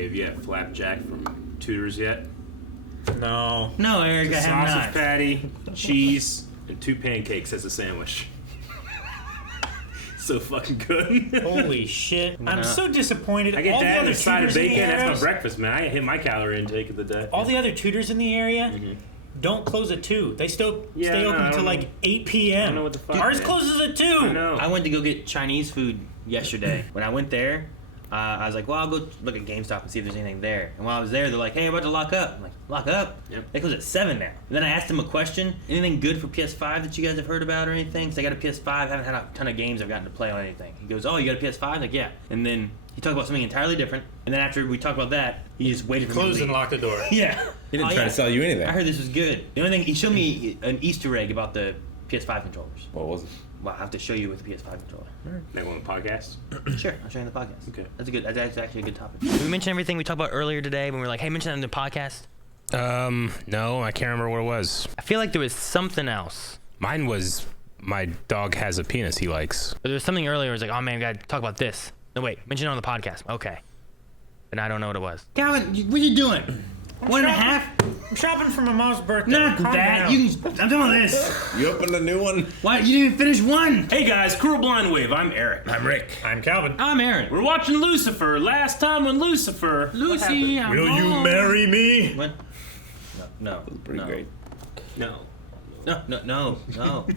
Hey, have you had flapjack from Tudor's yet? No. No, Eric, I have not. Sausage patty, cheese, and 2 pancakes as a sandwich. So fucking good. Holy shit. I'm so disappointed. I get all that the and other a side of tutors in the bacon. That's area- my breakfast, man. I hit my calorie intake of the day. All the other tutors in the area don't close at 2. They still stay open until like 8 p.m. I don't know what the fuck, Ours man. closes at 2. I know. I went to go get Chinese food yesterday. When I went there, I was like, well, I'll go look at GameStop and see if there's anything there. And while I was there, they're like, hey, we're about to lock up. I'm like, lock up? Yep. They close at 7 now. And then I asked them a question. Anything good for PS5 that you guys have heard about or anything? Because I got a PS5. I haven't had a ton of games I've gotten to play on anything. He goes, oh, you got a PS5? I'm like, yeah. And then he talked about something entirely different. And then after we talked about that, he just waited for me to Closed leave. and locked the door. Yeah. He didn't try to sell you anything. I heard this was good. The only thing, he showed me an Easter egg about the PS5 controllers. What was it? Well, I have to show you with the PS5 controller. Next one, the podcast. Sure, I'll show you in the podcast. Okay. That's actually a good topic. Did we mention everything we talked about earlier today when we were like, hey, mention that in the podcast? No, I can't remember what it was. I feel like there was something else. Mine was my dog has a penis he likes. But there was something earlier where it was like, oh man, we gotta talk about this. No, wait, mention it on the podcast. Okay. And I don't know what it was. Calvin, what are you doing? 1.5? I'm shopping for my mom's birthday. Not Calm that. down. I'm doing this. You opened a new one? Why? You didn't even finish one. Hey guys, Cruel Blind Wave. I'm Eric. I'm Rick. I'm Calvin. I'm Aaron. We're watching Lucifer. Last time on Lucifer. Lucy, I'm Will you home. marry me? What? No. Pretty great. No. No.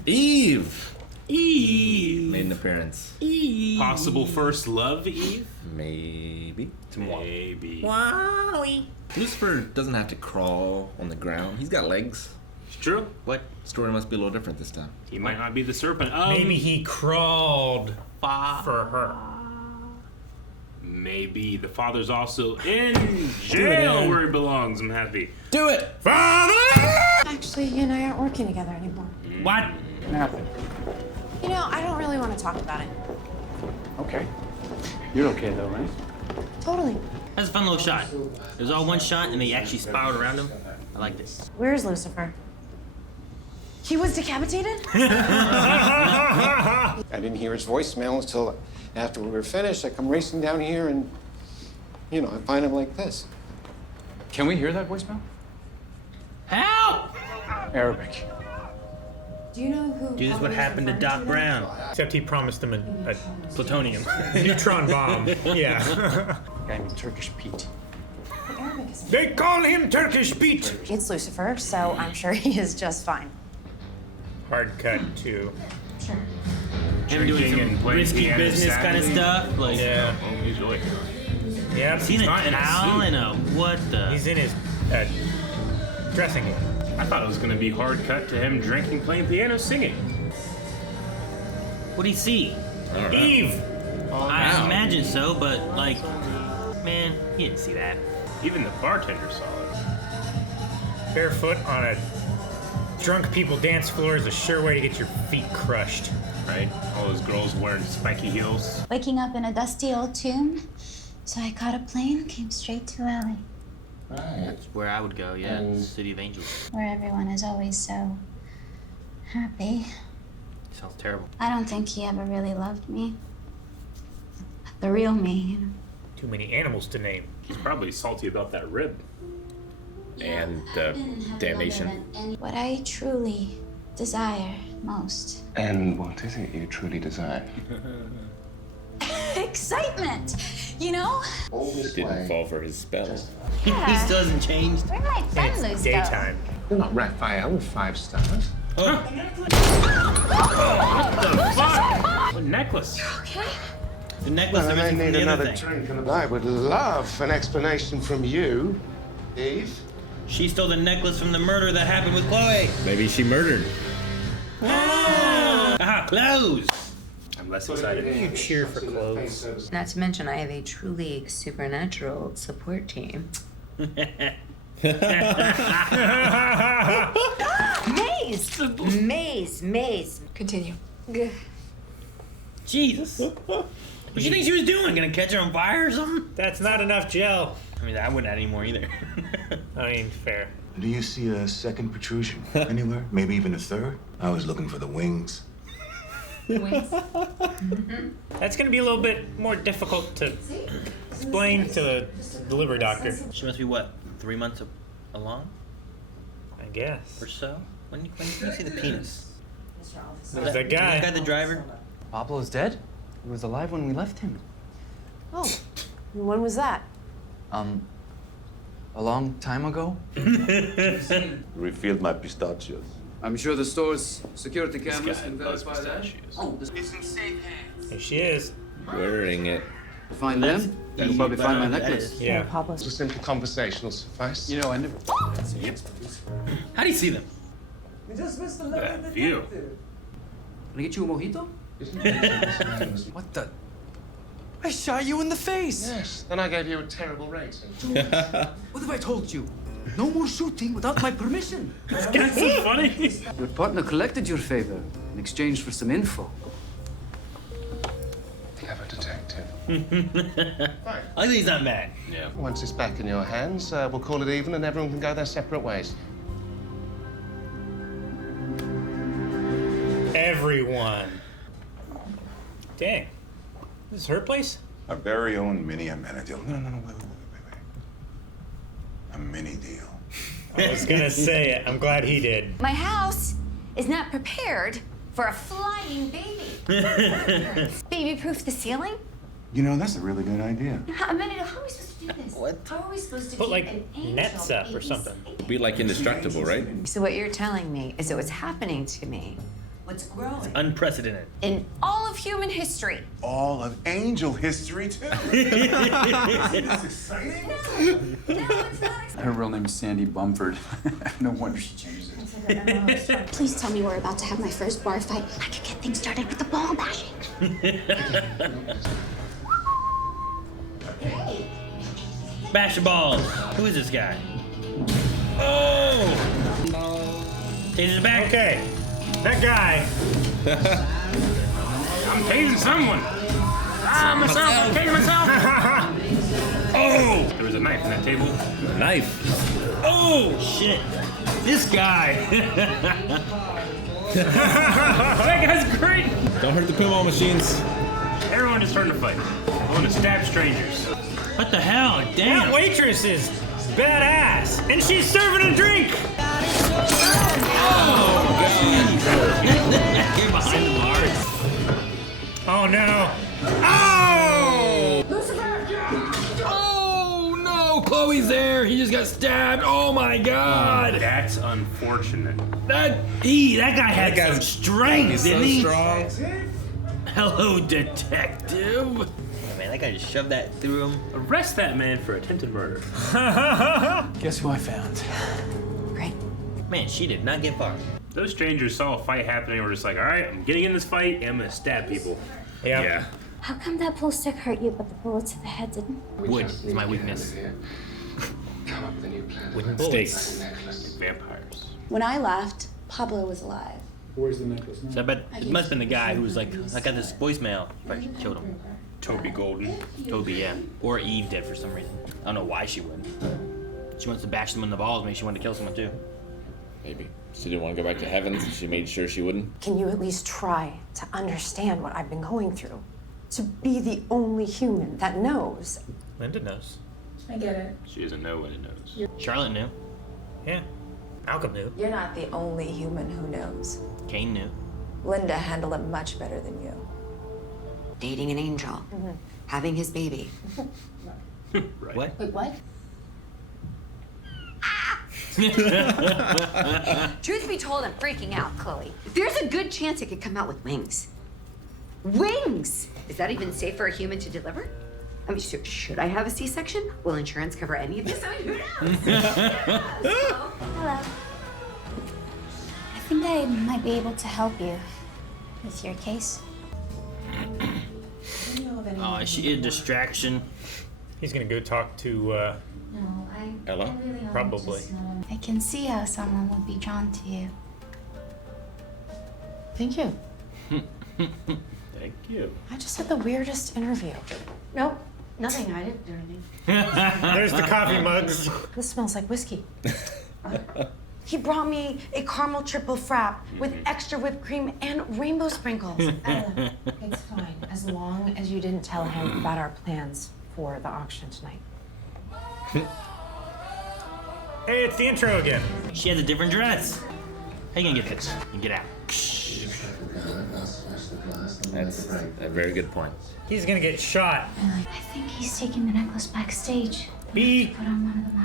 Eve Eve. made an appearance. Eve. Possible first love, Eve? Maybe. Maybe. Wowie. Lucifer doesn't have to crawl on the ground. He's got legs. It's true. What? Story must be a little different this time. He might not be the serpent. Maybe he crawled for her. Maybe the father's also in jail where he belongs. I'm happy. Do it! Father! Actually, you and I aren't working together anymore. What? You know, I don't really want to talk about it. Okay. You're okay though, right? Totally. That's a fun little shot. It was all one shot and they actually spiraled around him. I like this. Where's Lucifer? He was decapitated? I didn't hear his voicemail until after we were finished. I come racing down here and, I find him like this. Can we hear that voicemail? Help! Arabic. Do you know who? Dude, this is what happened to Doc Brown. Except he promised him a Plutonium. neutron bomb. Yeah. Guy named Turkish Pete. Arabic is. They call him Turkish Pete. It's Lucifer, so I'm sure he is just fine. Hard cut too. Sure. Him doing Drinking and some playing risky piano business kind of sadly. stuff. Like, Yeah. Oh, he's really good. Yep. seen a not in a towel suit. and a what the? He's in his dressing room. I thought it was going to be hard cut to him drinking, playing piano, singing. What'd he see? Eve. I imagine so, but like, man, he didn't see that. Even the bartender saw it. Barefoot on a drunk people dance floor is a sure way to get your feet crushed. Right? All those girls wearing spiky heels. Waking up in a dusty old tomb, so I caught a plane, came straight to LA, That's where I would go, yeah. City of Angels. where everyone is always so happy. Sounds terrible. I don't think he ever really loved me. The real me, Too many animals to name. He's probably salty about that rib. And damnation. What I truly desire most. And what is it you truly desire? Excitement! You know? Didn't fall for his spell. He still hasn't changed. Where'd my friend It's Luz go? daytime. You're not Raphael with 5 stars. What necklace? Okay. The necklace Well, is I missing need from the other another thing. drink, and I would love an explanation from you, Eve. She stole the necklace from the murder that happened with Chloe. Maybe she murdered. Aha, clothes. I'm less excited. You cheer for clothes. Not to mention, I have a truly supernatural support team. Maze. Continue. Jesus. What do you think she was doing? Gonna catch her on fire or something? That's not enough gel. I mean, I wouldn't add any more either. I mean, fair. Do you see a second protrusion anywhere? Maybe even a third? I was looking for the wings. That's gonna be a little bit more difficult to Explain to the delivery doctor. She must be what, 3 months along I guess. or so? When did you see the penis? There's that guy. The driver? Pablo's dead? He was alive when we left him. Oh, when was that? A long time ago? Refilled my pistachios. I'm sure the store's security cameras guy can loves verify that. pistachios. Oh, it's in safe hands. Here she is. Wearing it. Find them, you'll probably find my necklace. Yeah. Pablo's. Just simple conversation will suffice. You know, I never... How do you see them? That view. Can I get you a mojito? What the... I shot you in the face! Yes, then I gave you a terrible rating. What have I told you? No more shooting without my permission. That's so funny. Your partner collected your favor in exchange for some info. Clever detective. I think he's not mad. Yeah. Once it's back in your hands, we'll call it even and everyone can go their separate ways. Everyone. Dang. This is her place? Our very own mini amenity. No, wait. A mini deal. I was gonna say it. I'm glad he did. My house is not prepared for a flying baby. Baby-proof the ceiling? You know, that's a really good idea. How are we supposed to do this? What? How are we supposed to Put keep like an angel nets up or baby something. safe? Be like indestructible, right? So what you're telling me is that what's happening to me, what's growing Unprecedented. In all of human history. All of angel history, too. This exciting? No, it's not Her real name is Sandy Bumford. No wonder she changed it. Please tell me we're about to have my first bar fight. I could get things started with the ball bashing. Bash the balls. Who is this guy? Oh! Taser's back. Okay. That guy. I'm tasing someone. Myself. I'm tasing myself. Oh! There was a knife on that table. Knife. Oh, shit. This guy. That guy's great. Don't hurt the pinball machines. Everyone is starting to fight. I want to stab strangers. What the hell? Damn. That waitress is badass. And she's serving a drink. Get behind the bars. Oh no. Oh! Oh, no. Chloe's there. He just got stabbed. Oh, my God. That's unfortunate. That guy had some strength, He's didn't so he? strong. Hello, detective. Oh, man, that guy just shoved that through him. Arrest that man for attempted murder. Guess who I found? Great. Man, she did not get far. Those strangers saw a fight happening and were just like, all right, I'm getting in this fight and I'm going to stab people. Yeah. How come that pull stick hurt you, but the bullet to the head didn't? Wood is my weakness. Come up with a new plan. Wooden Steaks. bullets. Vampires. When I left, Pablo was alive. Where's the necklace now? So I bet it must have been the guy who was like, I got this voicemail. If I killed him. Toby Golden. Toby, yeah. Or Eve did for some reason. I don't know why she wouldn't. She wants to bash someone in the balls. Maybe she wanted to kill someone too. Maybe. She didn't want to go back to heaven, so she made sure she wouldn't. Can you at least try to understand what I've been going through? To be the only human that knows. Linda knows. I get it. She doesn't know what it knows. Charlotte knew. Yeah. Malcolm knew. You're not the only human who knows. Kane knew. Linda handled it much better than you. Dating an angel. Having his baby. Right. What? Wait, what? Truth be told, I'm freaking out, Chloe. There's a good chance it could come out with wings. Wings! Is that even safe for a human to deliver? I mean, should I have a C-section? Will insurance cover any of this? I mean, who knows? Hello. I think I might be able to help you with your case. Oh, is she a distraction? He's gonna go talk to, No, Ella? really Probably. I can see how someone would be drawn to you. Thank you. Thank you. I just had the weirdest interview. Nope, nothing. I didn't do anything. there's the coffee mugs. This smells like whiskey. He brought me a caramel triple frap with extra whipped cream and rainbow sprinkles. Ella, it's fine as long as you didn't tell him about our plans for the auction tonight. Hey, it's the intro again. She has a different dress. How you gonna get this? You get out. That's a very good point. He's gonna get shot. I think he's taking the necklace backstage. Be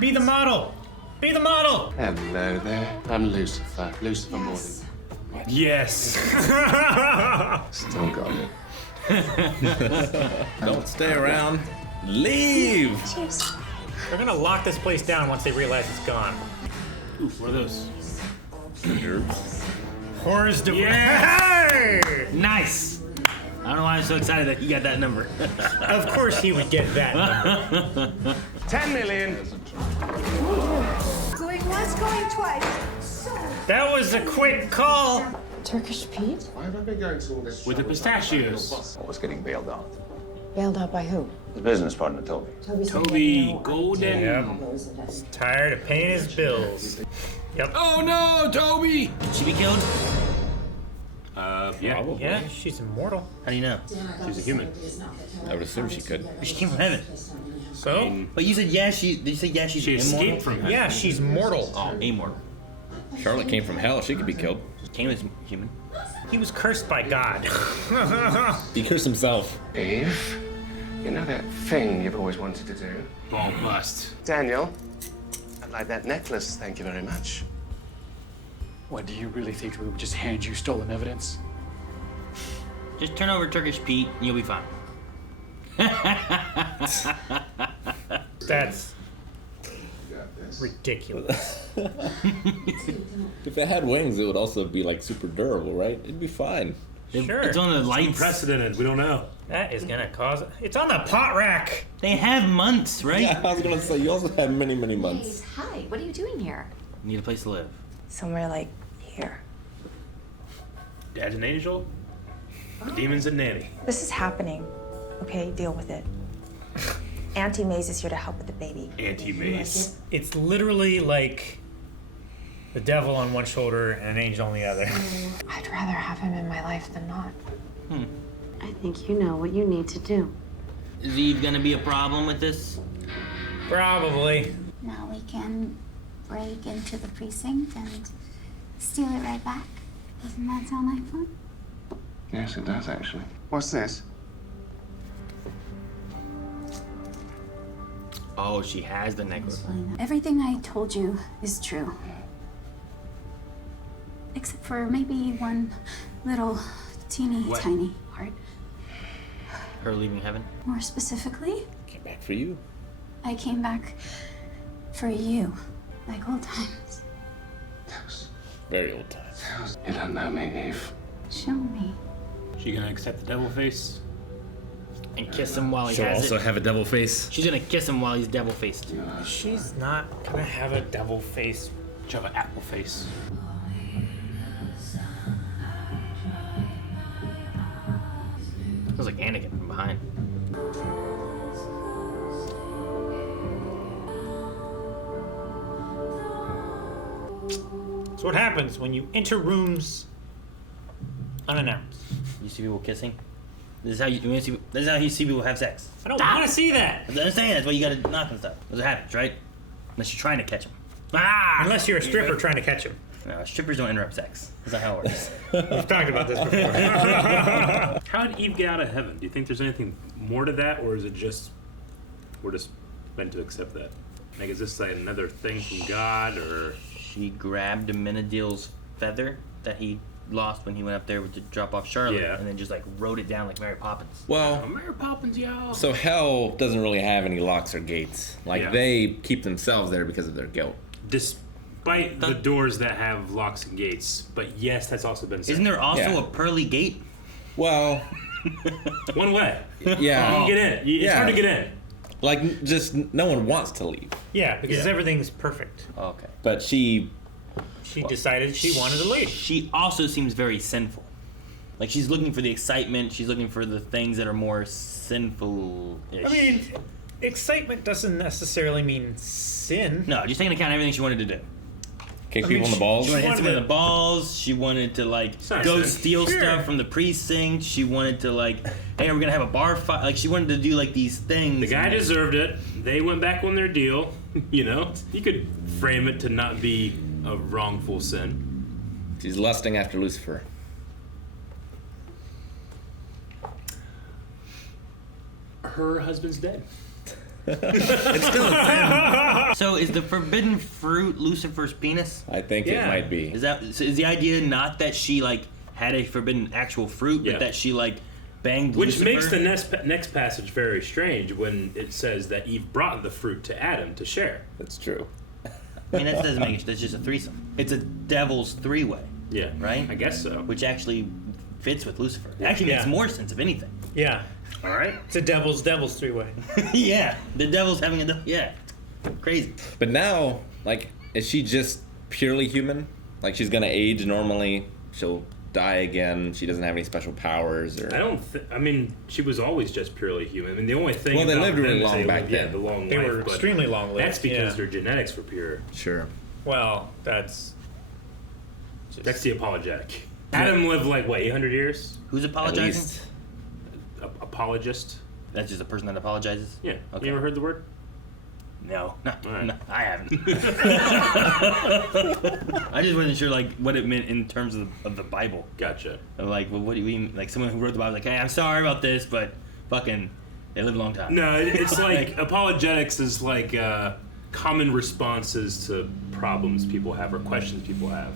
the model. Be the model. Hello there. I'm Lucifer. Lucifer Morning. Yes. Still got it. Don't stay around. Leave. Cheers. They're gonna lock this place down once they realize it's gone. Oof, what are those? Horrors divorce. Yes! Nice. I don't know why I'm so excited that you got that number. Of course he would get that number. 10 million. Going once, going twice. That was a quick call. Turkish Pete? Why have I been going to all this? With the pistachios. I was getting bailed out. Bailed out by who? The business partner told me. Toby Golden. Yep. He's tired of paying his bills. Yep. Oh no, Toby! Did she be killed? Yeah. Probably. Yeah, she's immortal. How do you know? She's a human. I would assume she could. She came from heaven. So? But you said did you say she's She immortal? escaped from heaven. Yeah, she's mortal. Oh, immortal. Charlotte came from hell. She could be killed. Cain was human. He was cursed by God. He cursed himself. Eve, you know that thing you've always wanted to do? Ball bust. Daniel, I'd like that necklace, thank you very much. What, do you really think we would just hand you stolen evidence? Just turn over Turkish Pete and you'll be fine. That's ridiculous. If it had wings, it would also be like super durable, right? It'd be fine. Sure. It's on the lights. Unprecedented. We don't know. That is gonna cause. It's on the pot rack. They have months, right? Yeah, I was gonna say you also have many, many months. Hi, what are you doing here? Need a place to live. Somewhere like here. Dad's an angel. The demon's a nanny. This is happening. Okay, deal with it. Auntie Maze is here to help with the baby. Auntie Maze. It's literally like the devil on one shoulder and an angel on the other. I'd rather have him in my life than not. I think you know what you need to do. Is Eve gonna be a problem with this? Probably. Now we can break into the precinct and steal it right back. Doesn't that sound like fun? Yes, it does actually. What's this? Oh, she has the necklace. Everything I told you is true. Except for maybe one little teeny What? tiny part. Her leaving heaven? More specifically, Came back for you. I came back for you, like old times. Very old times. You don't know me, Eve. Show me. She gonna accept the devil face? And kiss him while he She'll has also it. have a devil face. She's gonna kiss him while he's devil faced. She's not gonna have a devil face. She'll have an apple face. Feels like Anakin from behind. It's what happens when you enter rooms unannounced. You see people kissing? This is how this is how you see people have sex. I don't want to see that. I'm saying that's why you gotta knock and stuff. That's what happens, right? Unless you're trying to catch them. Ah! Unless you're a stripper trying to catch him. No, strippers don't interrupt sex. That's not how it works. We've talked about this before. How did Eve get out of heaven? Do you think there's anything more to that, or is it just we're just meant to accept that? Like, is this like another thing from God, or She grabbed Amenadiel's feather that he lost when he went up there to drop off Charlotte, Yeah. and then just like wrote it down like Mary Poppins. Well, Mary Poppins, y'all? so hell doesn't really have any locks or gates. Like Yeah. they keep themselves there because of their guilt. Despite the doors that have locks and gates, but yes, that's also been said. Isn't there also Yeah. a pearly gate? Well, one way? yeah. You can get in. It's hard to get in. Like, just no one wants to leave. Yeah, because everything's perfect. Okay. But she decided she wanted to leave. She also seems very sinful. Like she's looking for the excitement. She's looking for the things that are more sinful. I mean, excitement doesn't necessarily mean sin. No, just taking into account everything she wanted to do. Kick people in the balls. She wanted to hit someone in the balls. She wanted to go steal stuff from the precinct. She wanted to hey, we're gonna have a bar fight. Like she wanted to do these things. The guy deserved it. They went back on their deal. You know, you could frame it to not be a wrongful sin. She's lusting after Lucifer. Her husband's dead. It's still a sin. So is the forbidden fruit Lucifer's penis? I think it might be. Is the idea not that she had a forbidden actual fruit, but that she banged Which Lucifer? makes the next passage very strange when it says that Eve brought the fruit to Adam to share. That's true. I mean, that doesn't make it. That's just a threesome. It's a devil's three-way. Yeah. Right? I guess so. Which actually fits with Lucifer. It actually makes more sense of anything. Yeah. All right. It's a devil's three-way. Yeah. The devil's having a... Yeah. Crazy. But now, is she just purely human? She's gonna age normally. She'll die again. She doesn't have any special powers or... I mean, she was always just purely human. I mean, the only thing... Well, they lived really long back back then. Yeah, the long They life, were but extremely long-lived. That's because their genetics were pure. Sure. Well, that's... That's the apologetic. Adam lived 800 years? Who's apologizing? Apologist. That's just a person that apologizes? Yeah. Okay. You ever heard the word? No. No, Right. no, I haven't. I just wasn't sure what it meant in terms of the Bible. Gotcha. Well, what do you mean? Someone who wrote the Bible, hey, I'm sorry about this, but fucking, they live a long time. No, it's apologetics is common responses to problems people have or questions people have.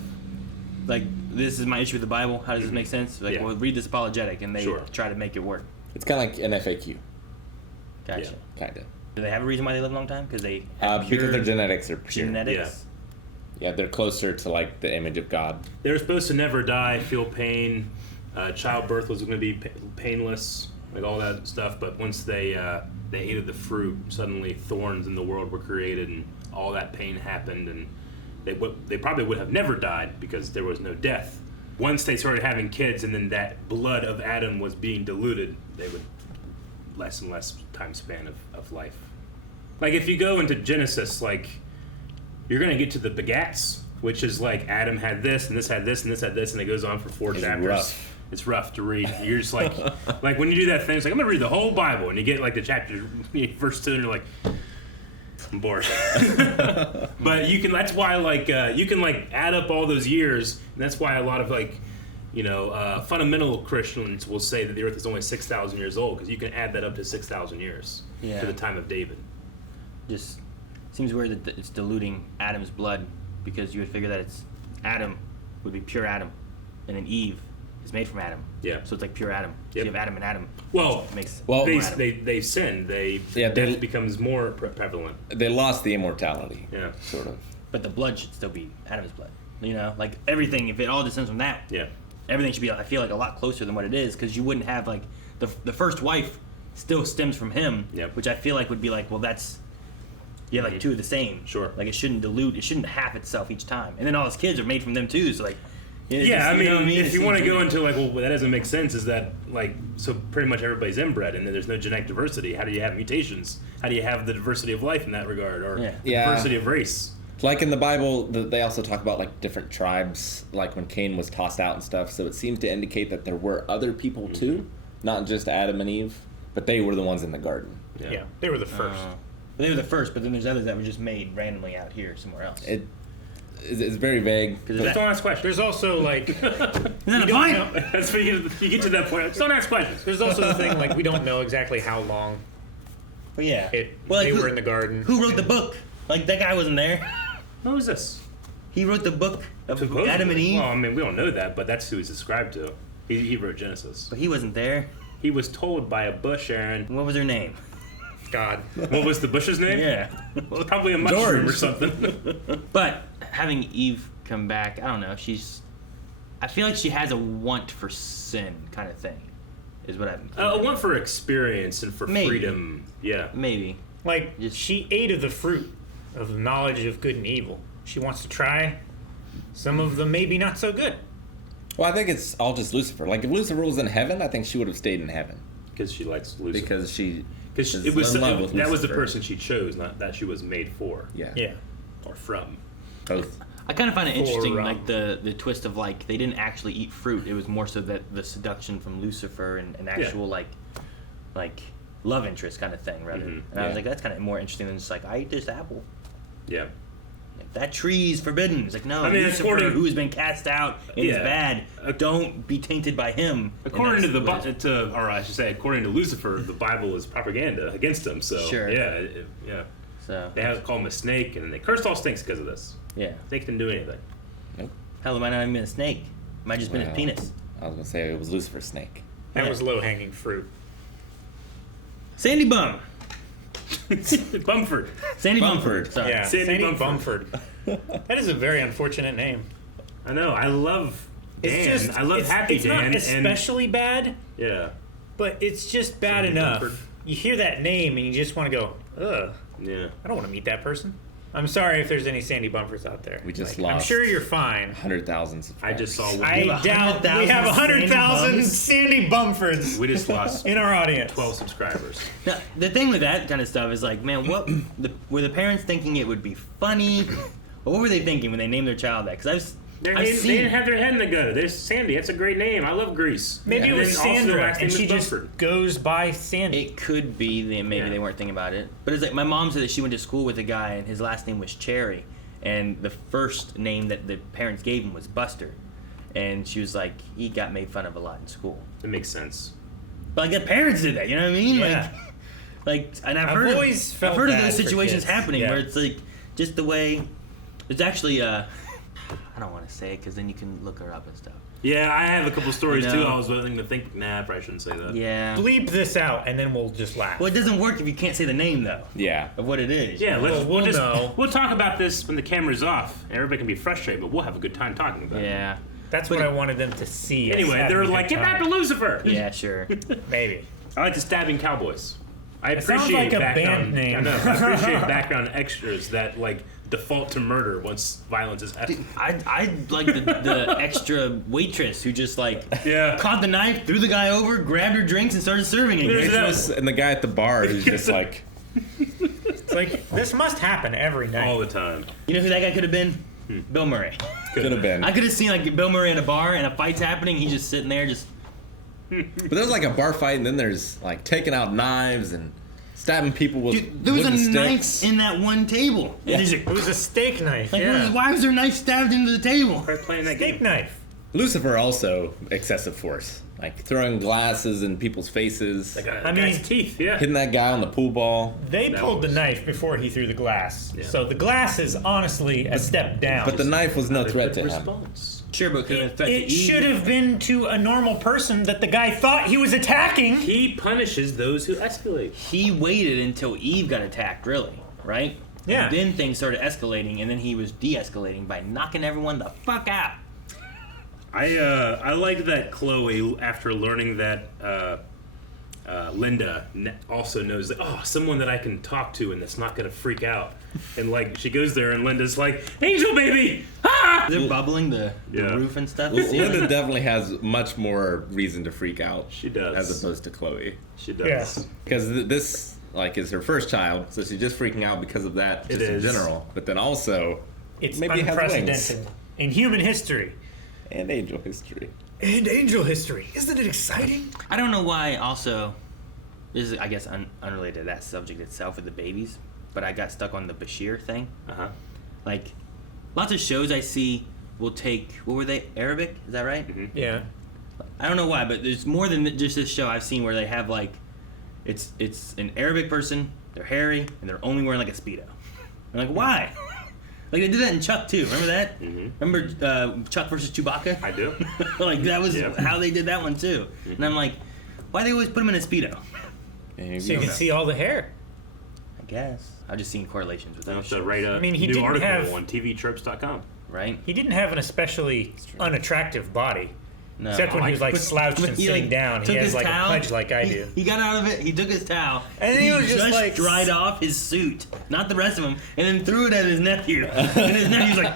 This is my issue with the Bible. How does this make sense? Well, read this apologetic, and they try to make it work. It's kind of like an FAQ. Gotcha. Yeah, kind of. Do they have a reason why they live a long time? Because they have because their genetics are pure. Genetics? Yeah, they're closer to the image of God. They were supposed to never die, feel pain. Childbirth was going to be painless, all that stuff. But once they ate of the fruit, suddenly thorns in the world were created, and all that pain happened, and they probably would have never died because there was no death. Once they started having kids, and then that blood of Adam was being diluted, they would less and less time span of life. If you go into Genesis, you're going to get to the begats, which is Adam had this, and this had this, and this had this, and it goes on for 4 chapters. Rough. It's rough to read. You're just when you do that thing, it's I'm going to read the whole Bible, and you get the chapter, verse 2, and you're I'm bored. But you can, that's why you can add up all those years, and that's why a lot of fundamental Christians will say that the earth is only 6,000 years old, because you can add that up to 6,000 years to the time of David. Just seems weird that it's diluting Adam's blood, because you would figure that Adam would be pure Adam, and then Eve is made from Adam. Yeah. So it's pure Adam. So you have Adam and Adam. Well, it makes they sinned. Death becomes more prevalent. They lost the immortality. Yeah. Sort of. But the blood should still be Adam's blood. Everything, if it all descends from that, everything should be, I feel a lot closer than what it is, because you wouldn't have, the first wife still stems from him, which I feel would be well, that's, you have, two of the same. Sure. It shouldn't dilute, it shouldn't half itself each time. And then all his kids are made from them, too, so, I mean, if you want to go into that doesn't make sense, is that so pretty much everybody's inbred and there's no genetic diversity. How do you have mutations? How do you have the diversity of life in that regard, or diversity of race? In the Bible, they also talk about different tribes, when Cain was tossed out and stuff. So it seemed to indicate that there were other people too, not just Adam and Eve, but they were the ones in the garden. Yeah, they were the first. They were the first, but then there's others that were just made randomly out here somewhere else. It's very vague. Just don't ask questions. There's also you don't know. That's when you get to that point. Just don't ask questions. There's also the thing we don't know exactly how long. Well, yeah. They were in the garden. Who wrote the book? That guy wasn't there. Who is this? He wrote the book of Supposedly. Adam and Eve. Well, I mean, we don't know that, but that's who he's ascribed to. He wrote Genesis. But he wasn't there. He was told by a bush, Aaron. What was her name? God. What was the bush's name? Yeah. Probably a mushroom or something. But having Eve come back, I don't know. I feel she has a want for sin kind of thing, is what I'm. A want for experience and for freedom. Yeah. Maybe. She ate of the fruit of the knowledge of good and evil. She wants to try some of them, maybe not so good. Well, I think it's all just Lucifer. If Lucifer was in heaven, I think she would have stayed in heaven. Because she likes Lucifer. Because it was that was the person she chose, not that she was made for. Yeah. Yeah. Or from. Both. I kind of find it interesting, For, like the twist of like they didn't actually eat fruit. It was more so that the seduction from Lucifer and an actual like love interest kind of thing, rather. And I was like, that's kind of more interesting than just like I ate this apple. Yeah. Like, that tree's forbidden. It's like no, I mean, Lucifer, who has been cast out and is bad, don't be tainted by him. According to according to Lucifer, the Bible is propaganda against him. So Sure. yeah. So they have to call him a snake, and they cursed all snakes because of this. Yeah. Snakes didn't do anything. Nope. Hell, it might not have been a snake. It might have just been his penis. I was gonna say it was Lucifer's snake. That was low-hanging fruit. Sandy Bum. Bumford. Sandy Bumford. Sorry. Yeah, Sandy Bumford. That is a very unfortunate name. I know. I love Dan. I love Happy it's Dan. Not especially bad. Yeah. But it's just bad Sandy enough. Bumford. You hear that name and you just want to go, ugh. Yeah. I don't want to meet that person. I'm sorry if there's any Sandy Bumfords out there. We just I'm lost. sure you're fine. 100,000 subscribers. I just saw one. I doubt we have 100,000 Sandy Bumfords. We just lost in our audience 12 subscribers. Now, the thing with that kind of stuff is like, man, were the parents thinking it would be funny, or what were they thinking when they named their child that? Because I've They seen didn't have their head in the gutter. There's Sandy. That's a great name. I love Grease. Maybe And it was then also Sandra, last name and is she just Bumford. goes by Sandy. It could be that maybe they weren't thinking about it. But it's like my mom said that she went to school with a guy and his last name was Cherry. And the first name that the parents gave him was Buster. And she was like, he got made fun of a lot in school. It makes sense. But like the parents did that, you know what I mean? Yeah. And I've heard of those situations happening where it's like just the way. It's actually I don't want to say it because then you can look her up and stuff. Yeah, I have a couple stories You too. know? I was willing to think, nah, I probably shouldn't say that. Yeah. Bleep this out and then we'll just laugh. Well, it doesn't work if you can't say the name though. Yeah. Of what it is. Yeah, we'll know. We'll talk about this when the camera's off. Everybody can be frustrated, but we'll have a good time talking about it. Yeah. That's what I wanted them to see. us Anyway, having they're a like, good get back to time." Lucifer. Yeah, sure. Maybe. I like the stabbing cowboys. I It sounds appreciate like a background. band name. I know. I appreciate background extras that like default to murder once violence is happening. I like the extra waitress who just like Yeah. caught the knife, threw the guy over, grabbed her drinks, and started serving it. Waitress and the guy at the bar who's just like, It's like, this must happen every night. all the time. You know who that guy could have been? Bill Murray. could have been. I could have seen like Bill Murray in a bar and a fight's happening. He's just sitting there, just But there's like a bar fight, and then there's like taking out knives and stabbing people with dude. There was a wooden knife sticks. in that one table. Yeah. And he's It was a steak knife. like, Yeah. why was there a knife stabbed into the table? Try playing that Steak game. knife. Lucifer also excessive force, like throwing glasses in people's faces, Like a I guy's mean- teeth. Yeah. hitting that guy on the pool ball. They That pulled the was- knife before he threw the glass. Yeah. So the glass is honestly a step down. But the knife was no Not a threat good to him. response. Sure, but could have been a threat it to Eve. should have been to a normal person that the guy thought he was attacking. He punishes those who escalate. He waited until Eve got attacked, really, right? Yeah. And then things started escalating, and then he was de-escalating by knocking everyone the fuck out. I liked that Chloe, after learning that Linda also knows that, someone that I can talk to and that's not gonna freak out. And like she goes there and Linda's like, Angel baby! Ah! They're bubbling the Yeah. roof and stuff. Linda definitely has much more reason to freak out. She does. As opposed to Chloe. She does. Yes. Because this like is her first child, so she's just freaking out because of that It just in is. general. But then also It's maybe it has unprecedented wings. in human history. And angel history. And angel history. Isn't it exciting? I don't know why. Also, this is I guess unrelated to that subject itself with the babies, but I got stuck on the Bashir thing. Like, lots of shows I see will take what were they Arabic? Is that right? Mm-hmm. Yeah. I don't know why, but there's more than just this show I've seen where they have like, it's an Arabic person, they're hairy, and they're only wearing like a Speedo. I'm like, why? Like they did that in Chuck too. Remember that? Mm-hmm. Remember Chuck versus Chewbacca? I do. Like that was Yeah. how they did that one too. And I'm like, why they always put him in a Speedo? So you can see all the hair. I guess I've just seen correlations with I'll those have to shows. write a I mean, he new didn't article have- on tvtropes.com. Right? He didn't have an especially unattractive body. No. Except when he was like slouched and He, sitting down. He took has his like towel, a pudge like I do. He got out of it. He took his towel, And he was just like- dried off his suit, not the rest of him, and then threw it at his nephew. And his nephew's like,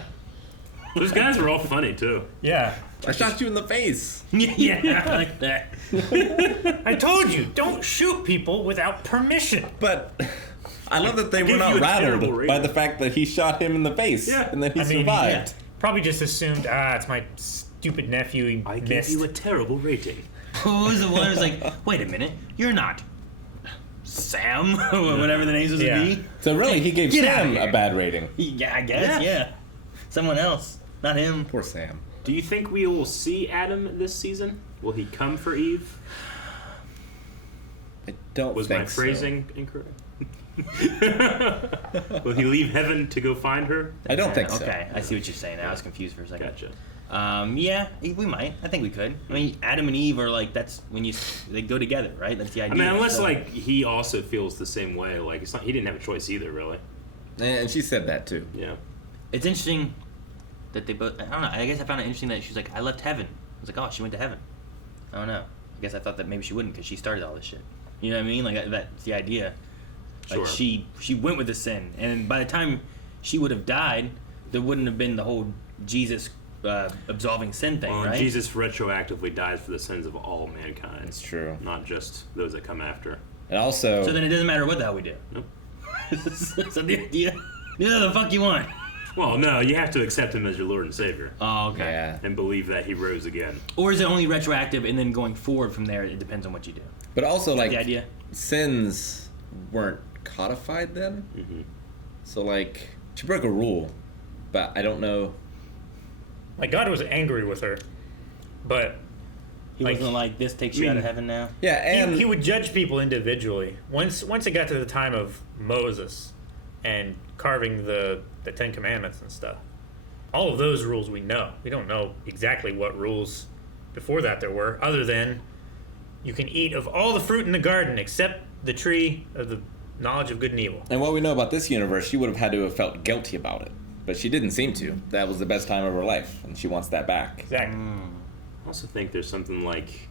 Those guys were all funny too. Yeah. I shot you in the face. yeah, like that. I told you, don't shoot people without permission. But I love that they were Give not you a terrible rattled by rating. the fact that he shot him in the face and then he I mean, survived. Probably just assumed, it's my stupid nephew. He I gave missed. you a terrible rating. Who was the one who was like, wait a minute, you're not Sam, or whatever the name's supposed to be? So really, he gave Get out of Sam here. a bad rating. Yeah, I guess, yeah. Someone else, not him. Poor Sam. Do you think we will see Adam this season? Will he come for Eve? I don't Was think my phrasing incorrect? Will he leave heaven to go find her? I don't think so. Okay, I see what you're saying. I was confused for a second. Gotcha. Yeah, we might. I think we could. I mean, Adam and Eve are like, that's when they go together, right? That's the idea. I mean, unless So- like he also feels the same way. Like it's not. He didn't have a choice either, really. And she said that too. Yeah. It's interesting that they both. I don't know. I guess I found it interesting that she's like, I left heaven. I was like, oh, she went to heaven. I don't know. I guess I thought that maybe she wouldn't because she started all this shit. You know what I mean? Like that's the idea. Like Sure. she went with the sin, and by the time she would have died, there wouldn't have been the whole Jesus absolving sin thing, Well, right? Jesus retroactively dies for the sins of all mankind. That's true. Not just those that come after. And also, So then it doesn't matter what the hell we do. Nope. Is that the idea? Do whatever the fuck you want. Well, no, you have to accept him as your Lord and Savior. Oh, okay. yeah. And believe that he rose again. Or is it only retroactive, and then going forward from there, it depends on what you do? But also, like, the idea? sins weren't codified then. Mm-hmm. So, like, she broke a rule, but I don't know. Like, God was angry with her, but He wasn't like, this takes you out of heaven now? Yeah, and he would judge people individually. Once it got to the time of Moses and carving the Ten Commandments and stuff, all of those rules we know. We don't know exactly what rules before that there were, other than you can eat of all the fruit in the garden except the tree of the knowledge of good and evil. And what we know about this universe, she would have had to have felt guilty about it. But she didn't seem to. That was the best time of her life, and she wants that back. Exactly. I also think there's something like,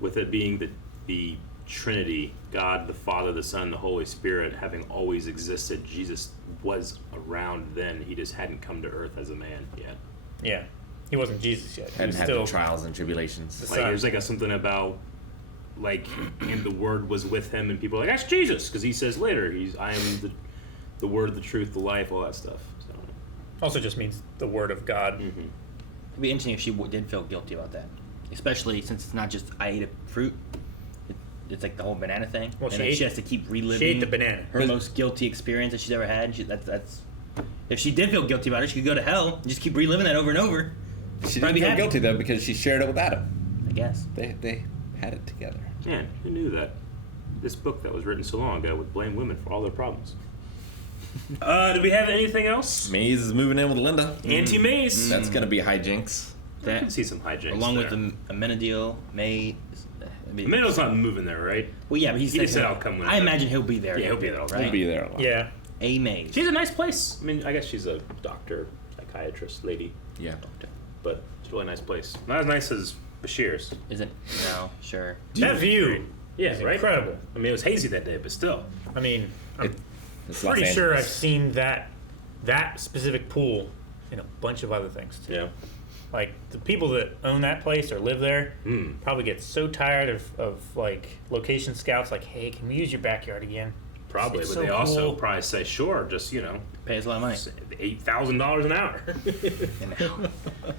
with it being the Trinity, God, the Father, the Son, the Holy Spirit, having always existed, Jesus was around then. He just hadn't come to earth as a man yet. Yeah. He wasn't Jesus yet. He And was had still the trials and tribulations. Like there's like something about like, and the Word was with him, and people are like, that's Jesus, because he says later, I am the Word, the truth, the life, all that stuff. So. Also just means the word of God. Mm-hmm. It'd be interesting if she did feel guilty about that. Especially since it's not just, I ate a fruit. It's like the whole banana thing. Well, and then she has to keep reliving she ate the banana. her most guilty experience that she's ever had. That's if she did feel guilty about it, she could go to hell and just keep reliving that over and over. She Probably didn't feel happy. guilty, though, because she shared it with Adam. I guess. They had it together. Man, who knew that? This book that was written so long ago would blame women for all their problems. Do we have anything else? Maze is moving in with Linda. Auntie Maze. That's going to be hijinks. I can see some hijinks Along there. with Amenadiel, May. Amenadiel's not moving there, right? Well, yeah, but he just said I'll come with I her. imagine he'll be there. Yeah, he'll be there. Right? He'll be there a lot. Yeah. A Maze. She's a nice place. I mean, I guess she's a doctor, psychiatrist, lady. Yeah. But it's a really nice place. Not as nice as Bashir's. Is it? No, sure. That view Yeah, is right? incredible. I mean, it was hazy that day, but still. I mean, I'm It's Los pretty sure I've Angeles. seen that specific pool in a bunch of other things too. Yeah. Like the people that own that place or live there Mm. probably get so tired of like location scouts like, hey, can we use your backyard again? Probably, It's but so they also cool. probably say, sure, just, Pay us a lot of money. $8,000 an hour.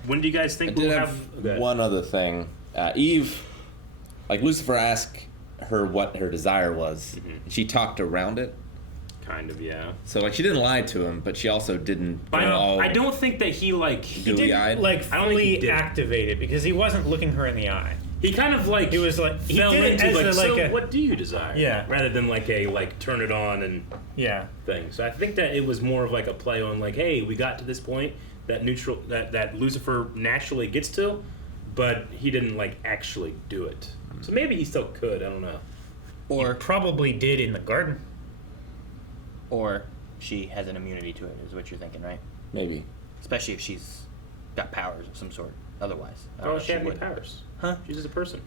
When do you guys I think did we'll have have... one other thing. Eve, like Lucifer asked her what her desire was. Mm-hmm. She talked around it. Kind of, yeah. So, like, she didn't lie to him, but she also didn't But go all I don't think that he, like... gooey-eyed. Like I don't think he fully did. activated because he wasn't looking her in the eye. He kind of, like... He was like he fell did it into, as like, a, so like a, what do you desire? Yeah. Rather than, like, a, like, turn it on and... yeah. thing. So I think that it was more of like a play on like, hey, we got to this point that that Lucifer naturally gets to, but he didn't like actually do it. So maybe he still could. I don't know. Or He probably did in the garden. or she has an immunity to it, is what you're thinking, right? Maybe. Especially if she's got powers of some sort. Otherwise, I Oh, don't know she if had any would. powers. Huh? She's just a person.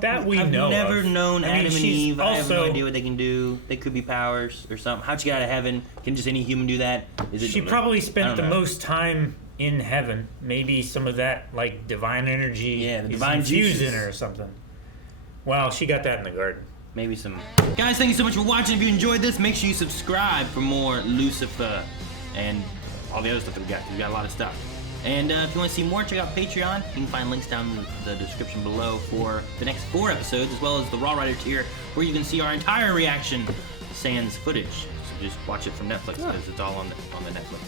That we I've know never of. known I mean, Adam and she's Eve. I have no also- idea what they can do. They could be powers or something. How'd you get out of heaven? Can just any human do that? Is it? She probably I spent don't the know. most time in heaven. Maybe some of that like divine energy Yeah, the is divine infused juices. in her or something. Well, she got that in the garden. maybe some. Guys, thank you so much for watching. If you enjoyed this, make sure you subscribe for more Lucifer and all the other stuff that we got. We got a lot of stuff. And if you want to see more, check out Patreon. You can find links down in the description below for the next 4 episodes, as well as the Raw Rider tier, where you can see our entire reaction sans footage. So just watch it from Netflix because it's all on the Netflix.